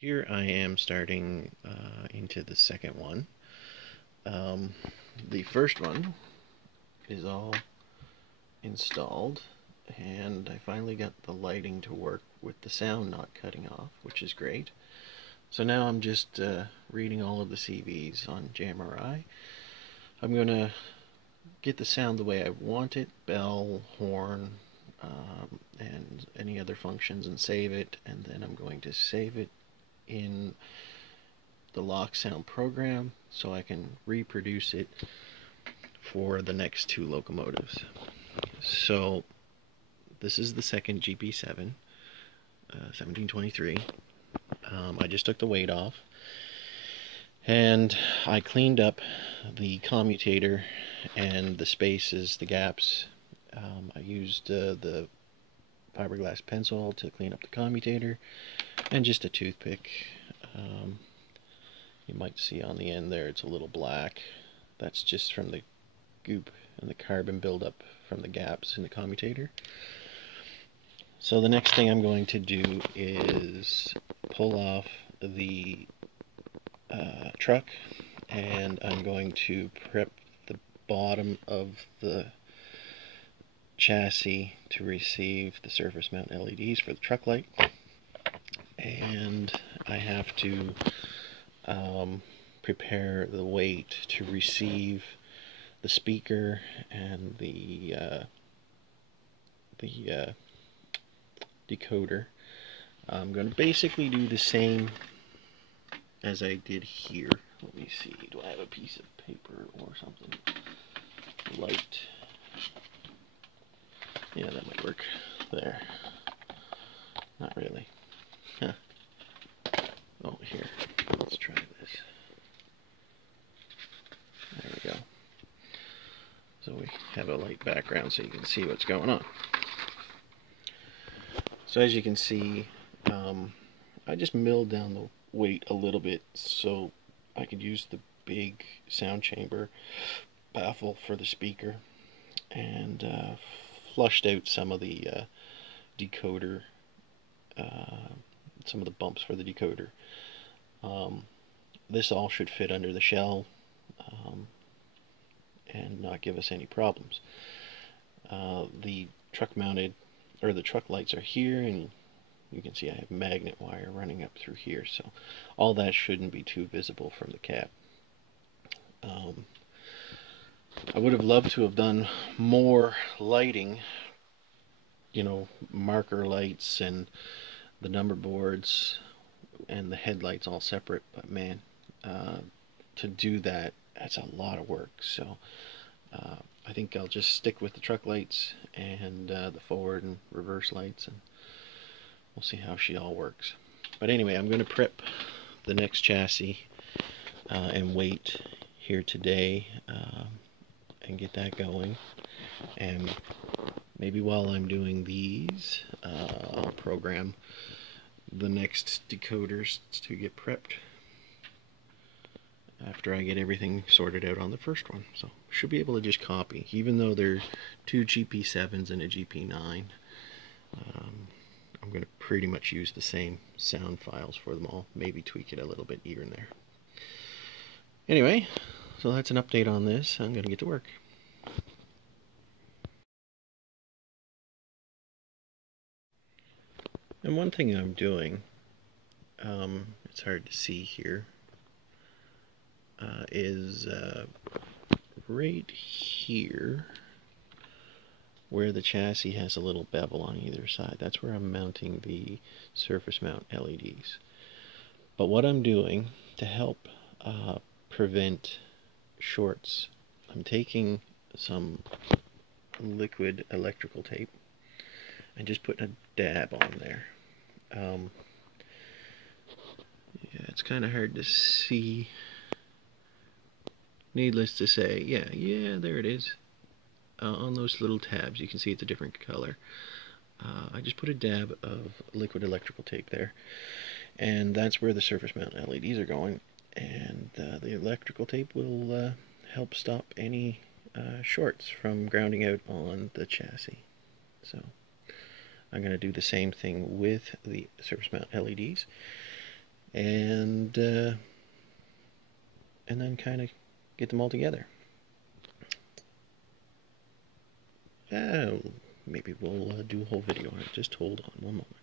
Here I am starting into the second one. The first one is all installed, and I finally got the lighting to work with the sound not cutting off, which is great. So now I'm just reading all of the CVs on JMRI. I'm going to get the sound the way I want it, bell, horn, and any other functions, and save it, and then I'm going to save it in the lock sound program so I can reproduce it for the next two locomotives. So this is the second GP7 1723. I just took the weight off and I cleaned up the commutator and the spaces, the gaps. I used the fiberglass pencil to clean up the commutator and just a toothpick. You might see on the end there it's a little black. That's just from the goop and the carbon buildup from the gaps in the commutator. So the next thing I'm going to do is pull off the truck, and I'm going to prep the bottom of the chassis to receive the surface mount LEDs for the truck light. And I have to prepare the weight to receive the speaker and the decoder. I'm going to basically do the same as I did here. Let me see, do I have a piece of paper or something light? Yeah, that might work. There. Not really. Huh. Oh, here. Let's try this. There we go. So we have a light background so you can see what's going on. So as you can see, I just milled down the weight a little bit so I could use the big sound chamber baffle for the speaker, and flushed out some of the decoder, some of the bumps for the decoder. This all should fit under the shell and not give us any problems. The truck mounted, or the truck lights are here, and you can see I have magnet wire running up through here, so all that shouldn't be too visible from the cab. I would have loved to have done more lighting, you know, marker lights and the number boards and the headlights all separate, but man, to do that, that's a lot of work. So I think I'll just stick with the truck lights and the forward and reverse lights, and we'll see how she all works. But anyway, I'm going to prep the next chassis and weight here today and get that going. And maybe while I'm doing these, I'll program the next decoders to get prepped after I get everything sorted out on the first one. So should be able to just copy, even though they're two GP7s and a GP9. I'm going to pretty much use the same sound files for them all, maybe tweak it a little bit here and there. Anyway, so that's an update on this. I'm going to get to work. And one thing I'm doing, it's hard to see here, is right here where the chassis has a little bevel on either side. That's where I'm mounting the surface mount LEDs. But what I'm doing to help prevent shorts, I'm taking some liquid electrical tape and just putting a dab on there. Yeah, it's kind of hard to see. Needless to say, yeah, there it is. On those little tabs, you can see it's a different color. I just put a dab of liquid electrical tape there, and that's where the surface mount LEDs are going, and the electrical tape will help stop any shorts from grounding out on the chassis. So I'm going to do the same thing with the surface mount LEDs, and then kind of get them all together. Maybe we'll do a whole video on it. Just hold on one moment.